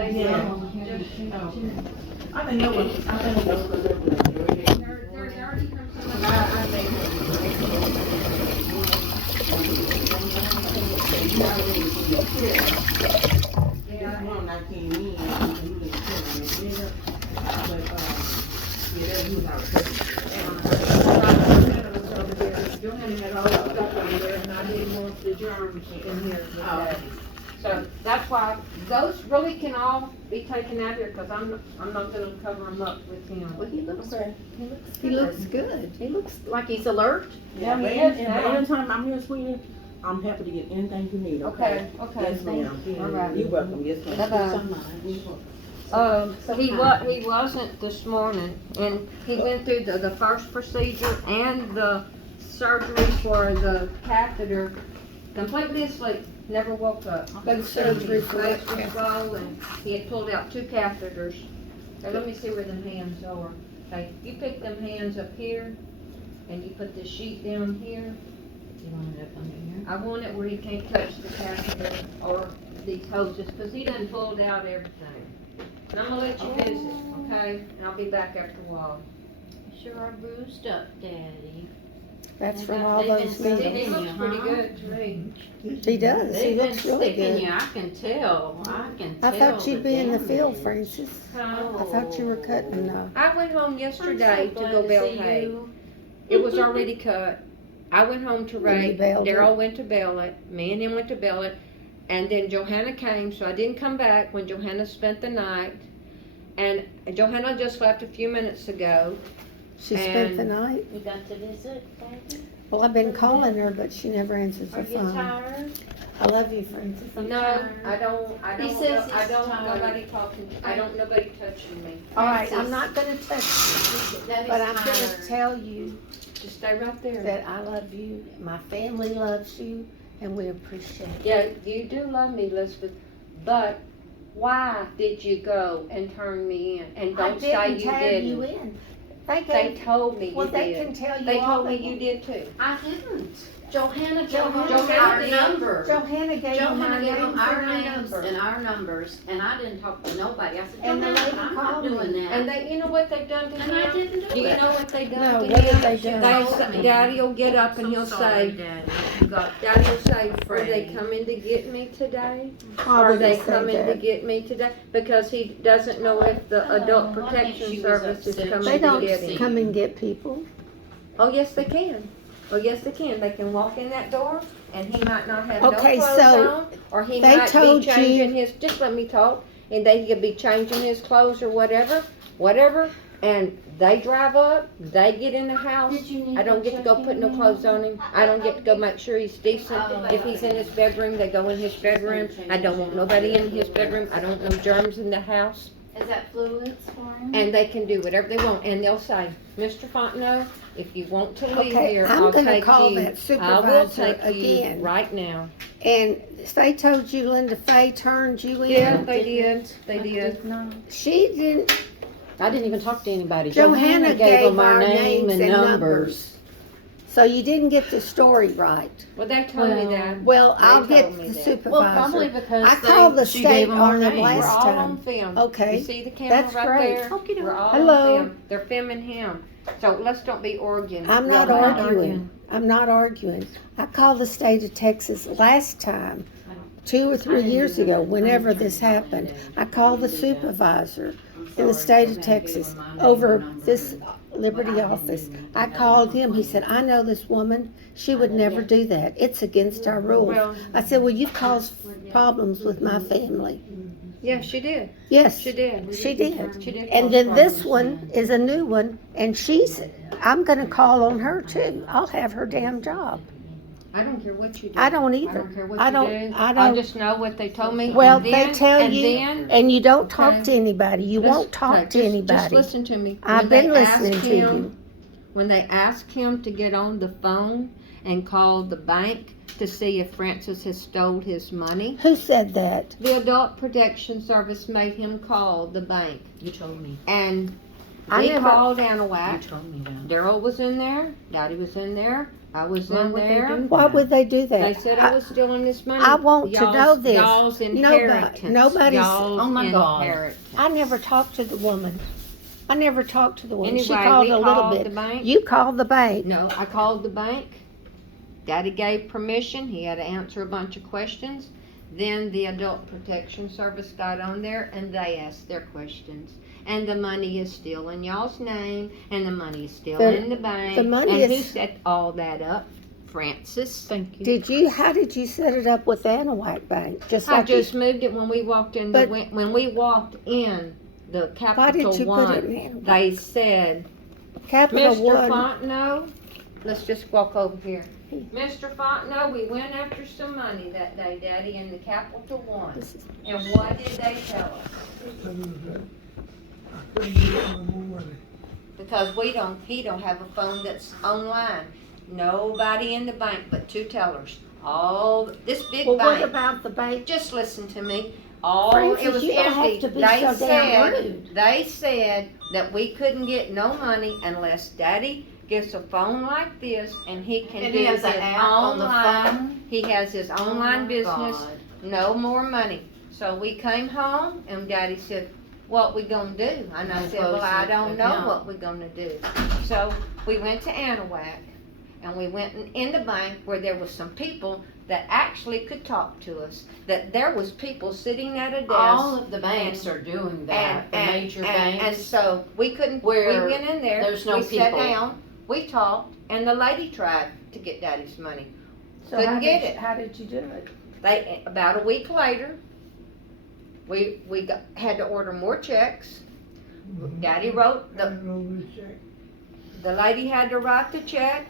they Yeah. I think that was, I think that was. There's already come some. I think. Yeah. One I came in, he was killing it, but, yeah, that was our. Johanna had all that stuff on there, and I didn't want the germs in here today. So that's why those really can all be taken out here, because I'm not gonna cover them up with him. Well, he looks good. He looks like he's alert. Yeah, but he is and now. anytime I'm here, sweetie, I'm happy to get anything you need, okay? Okay. Yes, ma'am. All right. You're welcome, yes, ma'am. Bye-bye. He wasn't this morning, and he went through the first procedure and the surgery for the catheter, completely asleep, never woke up. Big surgery for Legs that was catheter. swollen, he had pulled out 2 catheters. Now, let me see where them hands are. Okay, you pick them hands up here, and you put this sheet down here. You want it up under here? I want it where he can't touch the catheter or these hoses, because he done pulled out everything. And I'm gonna let you visit, okay? And I'll be back after a while. Sure are bruised up, Daddy. That's They from got- all they've those been He sticking meetings. looks you, pretty huh? good to me. He does, he They've been looks really sticking good. you, I can tell, I can I tell. thought you'd be in the field, damage. Francis. Huh? I thought you were cutting, I went home yesterday to go bale bale hay. It was already cut. I went home to And rake, you baled it? Daryl went to bale it, me and him went to bale it, and then Johanna came, so I didn't come back when Johanna spent the night. And Johanna just left a few minutes ago. She spent the And- night? You got to visit, Daddy? Well, I've been calling her, but she never answers Are the you phone. tired? I love you, Francis. I'm No, tired. I don't, He says I he's don't, tired. nobody talking, I don't, nobody touching me. All right, I'm Francis. not gonna touch you, Daddy's but I'm tired. gonna tell you Just stay right there. that I love you, my family loves you, and we appreciate it. Yeah, you do love me, Elizabeth, but why did you go and turn me in? And I don't say didn't you tag you didn't. in. They They gave, told me well, you they did. can tell you They all told me that- you did too. I didn't. Johanna gave Johanna them our did. number. Johanna gave them our Johanna gave them names our and our names number. and our numbers, and I didn't talk to nobody. I said, And the Johanna, lady I'm not called me. doing that. And they, you know what they've done to And I him? didn't do Do you it. know what they done No, to what him? did they do? They told say, me. Daddy will get up and So he'll sorry, say, Daddy. Daddy will say, are they Freddie. coming to get me today? Why Are would they say coming to that? get me today? Because he doesn't know if the adult Hello, I think protection she was service is upset. coming They to don't get him. come and get people. Oh, yes, they can. Oh, yes, they can. They can walk in that door, and he might not have no Okay, clothes so on, or he they might told be you- changing his. Just let me talk, and they could be changing his clothes or whatever, and they drive up. They get in the house. Did you need I don't get to go check put in no there? clothes on him. I don't get to go make sure he's decent. If he's in his bedroom, they go in his bedroom. I don't want nobody in his bedroom. I don't want no germs in the house. Is that fluids for him? And they can do whatever they want, and they'll say, Mr. Fontenot, if you want to leave Okay, here, I'm I'll gonna take call you. that I will supervisor take you again. right now. And they told you Linda Fay turned you in? Yeah, they did, they I did. not. She didn't, I didn't even talk to anybody. Johanna gave them our names and numbers. So you didn't get the story right. Well, they told me that. Well, They I'll get told me the that. Well, probably supervisor. because I called the she state gave them our on them names. last We're all on time. film. Okay, You see the camera that's right great. there? Okey-doke. We're all Hello. on film. They're filming him. So let's don't be arguing. I'm We're not not arguing. I'm not arguing. I called the state of Texas last time, 2 or 3 years ago, whenever this happened. I called the supervisor in the state of Texas over this Liberty office. I called him. He said, I know this woman. She would never do that. It's against our rules. Well, I said, well, you've caused problems with my family. yeah, she did. Yes, She did. she did. She did. And cause then this problems. one is a new one, and I'm gonna call on her too. I'll have her damn job. I don't care what you do. I don't I either. don't care what I you don't- do. I I don't- just know what they told me. Well, and they then, tell and you, then, and you don't talk Okay. to anybody. You Let's- won't talk okay, to Just anybody. listen to me. I've When been they asked listening to him- you. When they asked him to get on the phone and call the bank to see if Francis has stole his money, Who said that? the Adult Protection Service made him call the bank. You told me. And I he never- called You Anahuac. told me that. Daryl was in there, Daddy was in there, I was Why in would they there. do Why would they do that? They said I was stealing this money. I want to know Y'all's- this. Y'all's inheritance. nobody's- Y'all's Oh my God. inheritance. I never talked to the woman. I never talked to the woman. She Anyway, called we a little called bit. the bank. You called the bank. No, I called the bank. Daddy gave permission. He had to answer a bunch of questions. Then the Adult Protection Service got on there and they asked their questions. And the money is still in y'all's name, and the money is still The- in the bank. the money and who is- set all that up? Francis. Thank you. How did you set it up with Anahuac Bank? Just I like just moved it when we walked in. But- When we walked in the why did Capital you put One, it in Anahuac? they said, Capital Mr. One. Fontenot, let's just walk over here. Mr. Fontenot, we went after some money that day, Daddy, in the Capital One. This is- And what did they tell us? Because he don't have a phone that's online. Nobody in the bank but two tellers. This big Well, what bank. about the bank? Just listen to me. It Francis, was you don't empty. have to be so damn rude. They said that we couldn't get no money unless Daddy gets a phone like this and he can And do he his has an app on the online. phone? He has his online Oh, business. God. No more money. So we came home and Daddy said, what we gonna do? And I And said, well, close I the don't know account. what we gonna do. So we went to Anahuac and we went in the bank where there was some people that actually could talk to us. That there was people sitting at a desk. All of the banks are doing that, the major and banks. so we couldn't, Where we went in there, there's no we sat people. down, we talked, and the lady tried to get Daddy's money. So couldn't how get did it. How did you do it? About a week later, we had to order more checks. Daddy wrote, the lady had to write the check,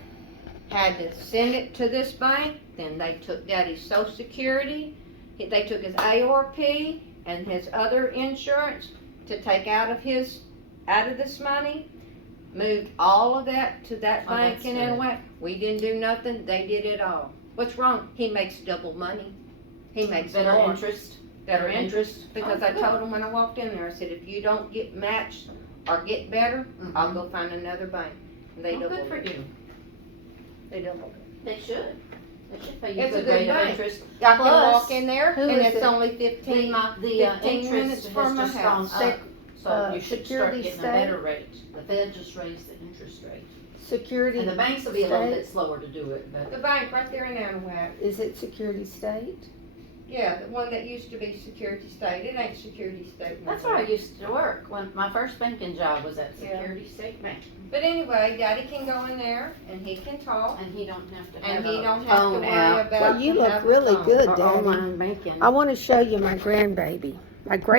had to send it to this bank, then they took Daddy's Social Security, they took his AARP and his other insurance to take out of this money, moved all of that to that Oh, bank that's in good. Anahuac. We didn't do nothing, they did it all. What's wrong? He makes double money. He makes Better more. interest. Better interest, because Oh, I good. told him when I walked in there, I said, if you don't get matched or get better, I'll go find another bank. And they Oh, doubled good for it. you. They doubled it. They should. They should pay you It's a good good rate of bank. interest. I can Plus, walk in there who and is it's it? only The 15 interest minutes has from my just gone house. up, so you should start Security getting a State? better rate. The Fed just raised the interest rate. Security. And the banks will be a little State? bit slower to do it, but The bank right there in Anahuac. Is it Security State? Yeah, the one that used to be Security State. It ain't Security State. no that's more. where I used to work. When my first banking job was at Yeah. Security State Bank. But anyway, Daddy can go in there and he can talk. And he don't have to And have he a don't have to phone worry app about. Well, you look having a really phone. good, or Daddy. online banking. I want to show you my grandbaby. My great